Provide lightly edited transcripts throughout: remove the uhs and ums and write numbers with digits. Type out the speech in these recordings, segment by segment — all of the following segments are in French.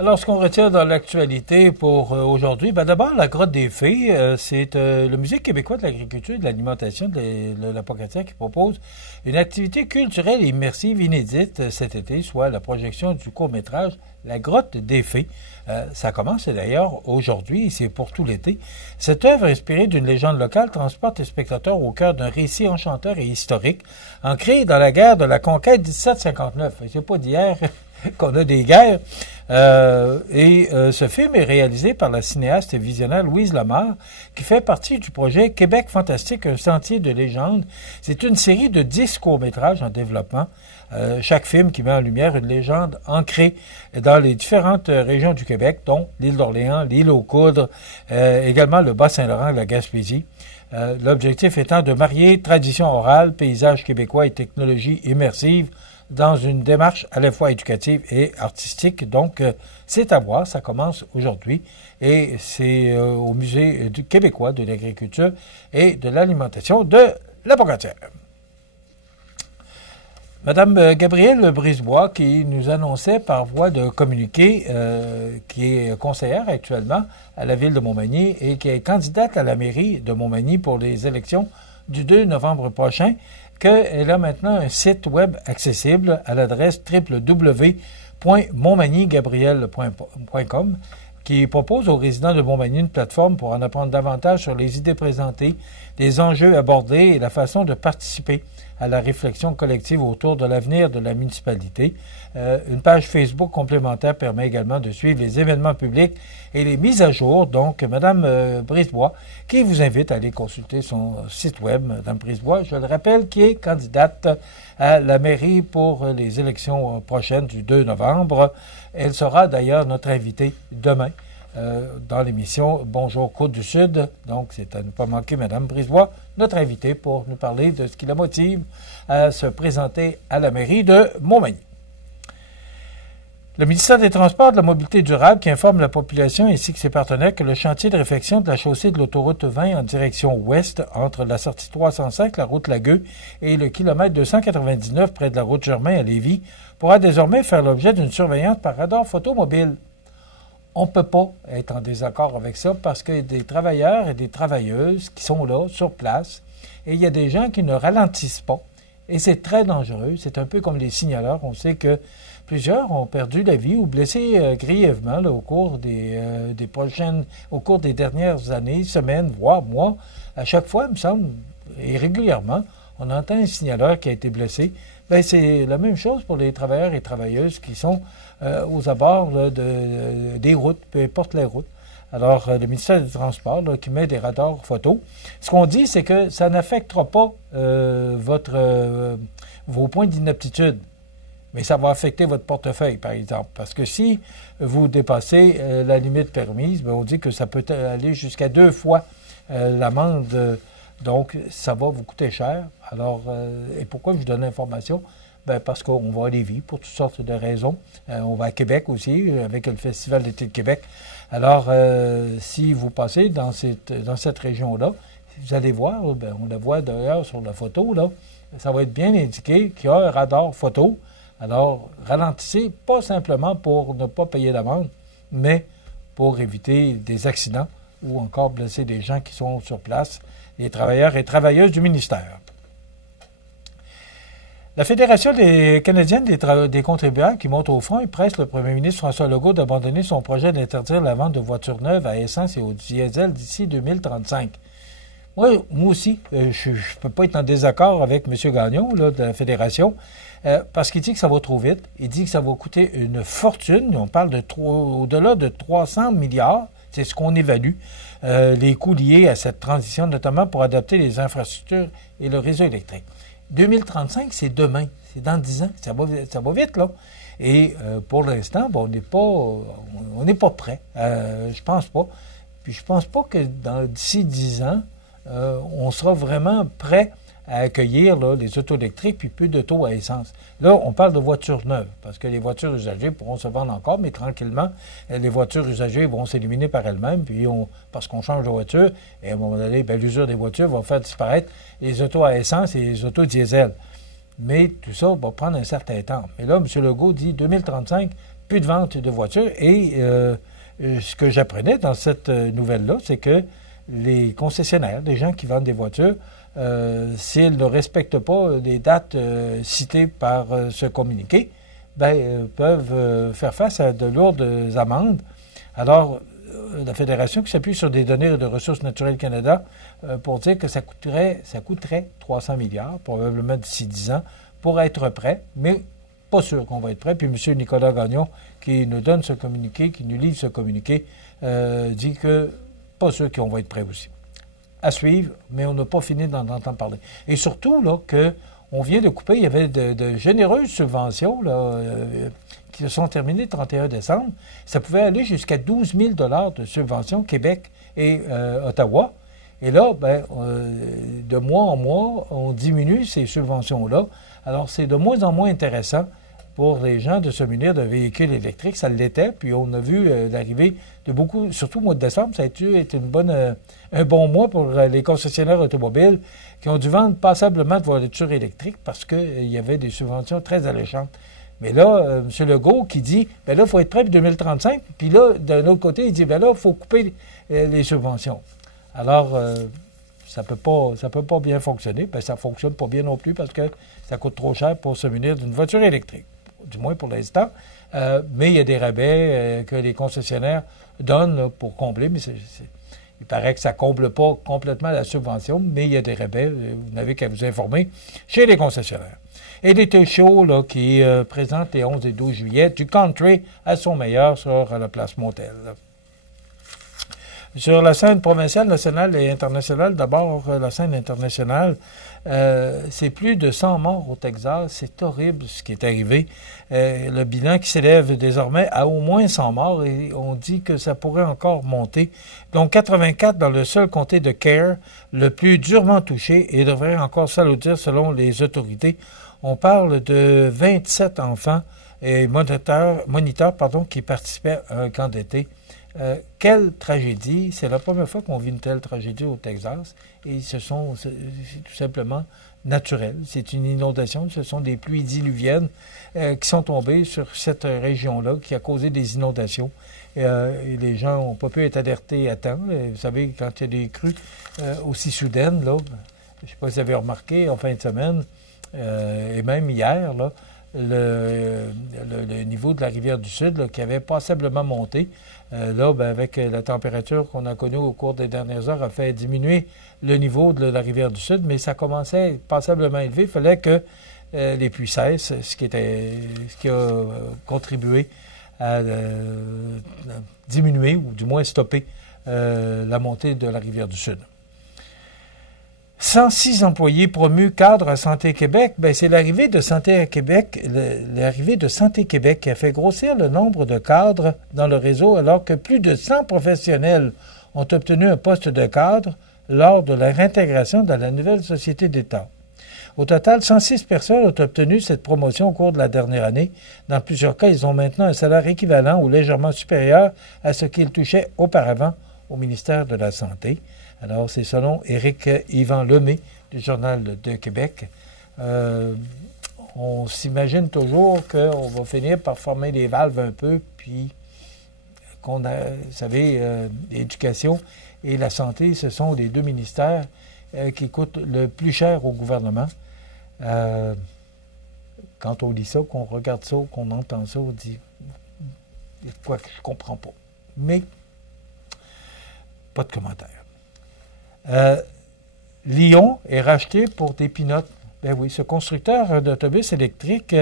Alors, ce qu'on retient dans l'actualité pour aujourd'hui, d'abord, la Grotte des Fées, c'est le Musée québécois de l'agriculture et de l'alimentation de la Pocatière qui propose une activité culturelle et immersive inédite cet été, soit la projection du court-métrage La Grotte des Fées. Ça commence d'ailleurs aujourd'hui et c'est pour tout l'été. Cette œuvre inspirée d'une légende locale transporte les spectateurs au cœur d'un récit enchanteur et historique, ancré dans la guerre de la conquête 1759. C'est pas d'hier qu'on a des guerres. Ce film est réalisé par la cinéaste et visionnaire Louise Lamar, qui fait partie du projet Québec Fantastique, un sentier de légende. C'est une série de 10 courts-métrages en développement. Chaque film qui met en lumière une légende ancrée dans les différentes régions du Québec, dont l'île d'Orléans, l'île aux Coudres, également le Bas-Saint-Laurent et la Gaspésie. L'objectif étant de marier tradition orale, paysage québécois et technologie immersive dans une démarche à la fois éducative et artistique. Donc, c'est à voir, ça commence aujourd'hui et c'est au Musée du québécois de l'agriculture et de l'alimentation de la Pocatière. Madame Gabrielle Brisebois, qui nous annonçait par voie de communiqué, qui est conseillère actuellement à la ville de Montmagny et qui est candidate à la mairie de Montmagny pour les élections du 2 novembre prochain, qu'elle a maintenant un site web accessible à l'adresse www.montmagnygabrielle.com qui propose aux résidents de Montmagny une plateforme pour en apprendre davantage sur les idées présentées, les enjeux abordés et la façon de participer à la réflexion collective autour de l'avenir de la municipalité. Une page Facebook complémentaire permet également de suivre les événements publics et les mises à jour. Donc, Mme Brisebois, qui vous invite à aller consulter son site web, Mme Brisebois, je le rappelle, qui est candidate à la mairie pour les élections prochaines du 2 novembre. Elle sera d'ailleurs notre invitée demain dans l'émission Bonjour Côte-du-Sud. Donc, c'est à ne pas manquer, Mme Brisebois, notre invitée pour nous parler de ce qui la motive à se présenter à la mairie de Montmagny. Le ministère des Transports et de la Mobilité durable qui informe la population ainsi que ses partenaires que le chantier de réfection de la chaussée de l'autoroute 20 en direction ouest entre la sortie 305, la route Lagueux et le kilomètre 299 près de la route Germain à Lévis pourra désormais faire l'objet d'une surveillance par radar photomobile. On ne peut pas être en désaccord avec ça parce qu'il y a des travailleurs et des travailleuses qui sont là, sur place, et il y a des gens qui ne ralentissent pas. Et c'est très dangereux. C'est un peu comme les signaleurs. On sait que plusieurs ont perdu la vie ou blessé grièvement là, au cours au cours des dernières années, semaines, voire mois. À chaque fois, il me semble, et régulièrement, on entend un signaleur qui a été blessé. Bien, c'est la même chose pour les travailleurs et travailleuses qui sont aux abords là, des routes, peu importe les routes. Alors, le ministère des Transports là, qui met des radars photos, ce qu'on dit, c'est que ça n'affectera pas vos points d'inaptitude, mais ça va affecter votre portefeuille, par exemple. Parce que si vous dépassez la limite permise, bien, on dit que ça peut aller jusqu'à 2 fois l'amende. Donc, ça va vous coûter cher. Alors, et pourquoi je vous donne l'information? Bien, parce qu'on va à Lévis pour toutes sortes de raisons. On va à Québec aussi, avec le Festival d'été de Québec. Alors, si vous passez dans cette région-là, vous allez voir, bien, on la voit d'ailleurs sur la photo, là, ça va être bien indiqué qu'il y a un radar photo. Alors, ralentissez, pas simplement pour ne pas payer d'amende, mais pour éviter des accidents ou encore blesser des gens qui sont sur place, les travailleurs et travailleuses du ministère. La Fédération des Canadiennes des contribuables qui monte au front et presse le premier ministre François Legault d'abandonner son projet d'interdire la vente de voitures neuves à essence et au diesel d'ici 2035. Moi aussi, je ne peux pas être en désaccord avec M. Gagnon là, de la Fédération parce qu'il dit que ça va trop vite. Il dit que ça va coûter une fortune. On parle de au-delà de 300 milliards. C'est ce qu'on évalue. Les coûts liés à cette transition, notamment pour adapter les infrastructures et le réseau électrique. 2035, c'est demain. C'est dans 10 ans. Ça va vite, là. Et pour l'instant, on n'est pas prêt. Je pense pas. Puis je pense pas que d'ici 10 ans, on sera vraiment prêt à accueillir là, les autos électriques puis plus d'autos à essence. Là, on parle de voitures neuves, parce que les voitures usagées pourront se vendre encore, mais tranquillement, les voitures usagées vont s'éliminer par elles-mêmes, puis parce qu'on change de voiture, et à un moment donné, bien, l'usure des voitures va faire disparaître les autos à essence et les autos diesel. Mais tout ça va prendre un certain temps. Mais là, M. Legault dit 2035, plus de vente de voitures. Et ce que j'apprenais dans cette nouvelle-là, c'est que les concessionnaires, les gens qui vendent des voitures, s'ils ne respectent pas les dates citées par ce communiqué, peuvent faire face à de lourdes amendes. Alors, la Fédération qui s'appuie sur des données de Ressources naturelles Canada pour dire que ça coûterait 300 milliards, probablement d'ici 10 ans, pour être prêt, mais pas sûr qu'on va être prêt. Puis M. Nicolas Gagnon, qui nous donne ce communiqué, qui nous livre ce communiqué, dit que pas sûr qu'on va être prêt aussi. À suivre, mais on n'a pas fini d'en entendre parler. Et surtout, là, qu'on vient de couper, il y avait de généreuses subventions, là, qui se sont terminées le 31 décembre. Ça pouvait aller jusqu'à 12 000 de subventions, Québec et Ottawa. Et là, de mois en mois, on diminue ces subventions-là. Alors, c'est de moins en moins intéressant pour les gens de se munir d'un véhicule électrique. Ça l'était, puis on a vu l'arrivée de beaucoup, surtout au mois de décembre, ça a été un bon mois pour les concessionnaires automobiles qui ont dû vendre passablement de voitures électriques parce qu'il y avait des subventions très alléchantes. Mais là, M. Legault qui dit, là, il faut être prêt pour 2035, puis là, d'un autre côté, il dit, là, il faut couper les subventions. Alors, ça peut pas bien fonctionner. Ça ne fonctionne pas bien non plus parce que ça coûte trop cher pour se munir d'une voiture électrique, du moins pour l'instant. Mais il y a des rabais que les concessionnaires donnent là, pour combler, mais il paraît que ça ne comble pas complètement la subvention, mais il y a des rabais, vous n'avez qu'à vous informer, chez les concessionnaires. Et l'été chaud là, qui présente les 11 et 12 juillet, du country à son meilleur sur la place Montel. Sur la scène provinciale, nationale et internationale, d'abord la scène internationale, c'est plus de 100 morts au Texas. C'est horrible ce qui est arrivé. Le bilan qui s'élève désormais à au moins 100 morts et on dit que ça pourrait encore monter. Donc 84 dans le seul comté de Kerr, le plus durement touché et devrait encore s'alourdir selon les autorités. On parle de 27 enfants et moniteurs qui participaient à un camp d'été. Quelle tragédie! C'est la première fois qu'on vit une telle tragédie au Texas et c'est tout simplement naturel. C'est une inondation, ce sont des pluies diluviennes qui sont tombées sur cette région-là, qui a causé des inondations. Et les gens n'ont pas pu être alertés à temps. Vous savez, quand il y a des crues aussi soudaines, là, je ne sais pas si vous avez remarqué, en fin de semaine, et même hier, là, le niveau de la rivière du Sud, là, qui avait passablement monté, avec la température qu'on a connue au cours des dernières heures, a fait diminuer le niveau de la rivière du Sud, mais ça commençait à être passablement élevé. Il fallait que les pluies cessent, ce qui a contribué à diminuer, ou du moins stopper, la montée de la rivière du Sud. 106 employés promus cadres à Santé Québec, c'est l'arrivée de Santé Québec qui a fait grossir le nombre de cadres dans le réseau alors que plus de 100 professionnels ont obtenu un poste de cadre lors de leur intégration dans la nouvelle société d'État. Au total, 106 personnes ont obtenu cette promotion au cours de la dernière année. Dans plusieurs cas, ils ont maintenant un salaire équivalent ou légèrement supérieur à ce qu'ils touchaient auparavant au ministère de la Santé. Alors, c'est selon Éric Yvan Lemay du Journal de Québec. On s'imagine toujours qu'on va finir par former les valves un peu, puis vous savez, l'éducation et la santé, ce sont les deux ministères qui coûtent le plus cher au gouvernement. Quand on lit ça, qu'on regarde ça, qu'on entend ça, on dit « il y a quoi que je ne comprends pas ». Mais, pas de commentaire. Lyon est racheté pour des pinottes. Ben oui, ce constructeur d'autobus électriques,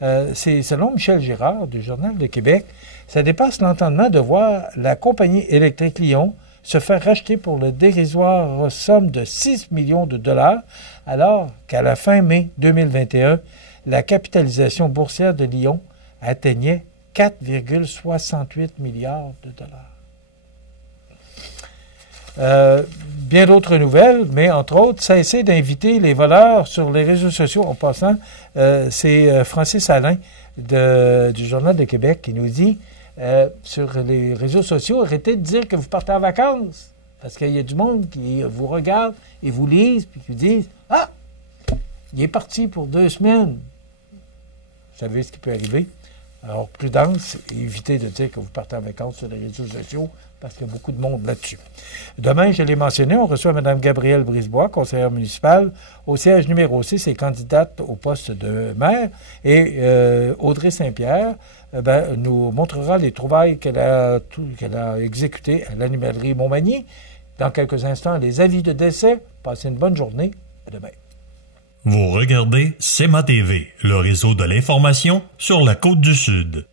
c'est selon Michel Girard du Journal de Québec, ça dépasse l'entendement de voir la compagnie électrique Lyon se faire racheter pour le dérisoire somme de 6 millions de dollars, alors qu'à la fin mai 2021, la capitalisation boursière de Lyon atteignait 4,68 milliards de dollars. Bien d'autres nouvelles, mais entre autres, cesser d'inviter les voleurs sur les réseaux sociaux. En passant, c'est Francis Alain du Journal de Québec qui nous dit sur les réseaux sociaux, arrêtez de dire que vous partez en vacances. Parce qu'il y a du monde qui vous regarde et vous lise, puis qui vous disent « Ah, il est parti pour 2 semaines. » Vous savez ce qui peut arriver. Alors, prudence, évitez de dire que vous partez en vacances sur les réseaux sociaux, parce qu'il y a beaucoup de monde là-dessus. Demain, je l'ai mentionné, on reçoit Mme Gabrielle Brisebois, conseillère municipale, au siège numéro 6 et candidate au poste de maire. Et Audrey Saint-Pierre nous montrera les trouvailles qu'elle a exécutées à l'animalerie Montmagny. Dans quelques instants, les avis de décès. Passez une bonne journée. À demain. Vous regardez CEMA TV, le réseau de l'information sur la Côte-du-Sud.